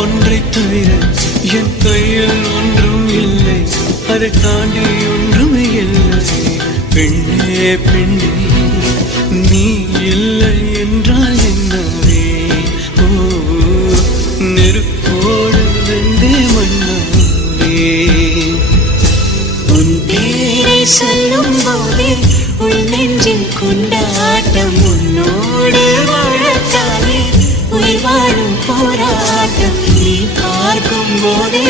ஒன்றை தவிர என் கையில் ஒன்றும் இல்லை, அதை தாண்டி ஒன்றுமே இல்லை. பெண்ணே பெண்ணே நீ இல்லை என்றால் என்னவே? ஓ நெருப்போடு வெந்தே மண்ணாவே. உன் பேரை சொல்லும் போதே உன் நெஞ்சில் கொண்டாட்டம், உன்னோடு வாழத்தானே உயிர் வாழும் போராட்டம். நீ பார்க்கும் போதே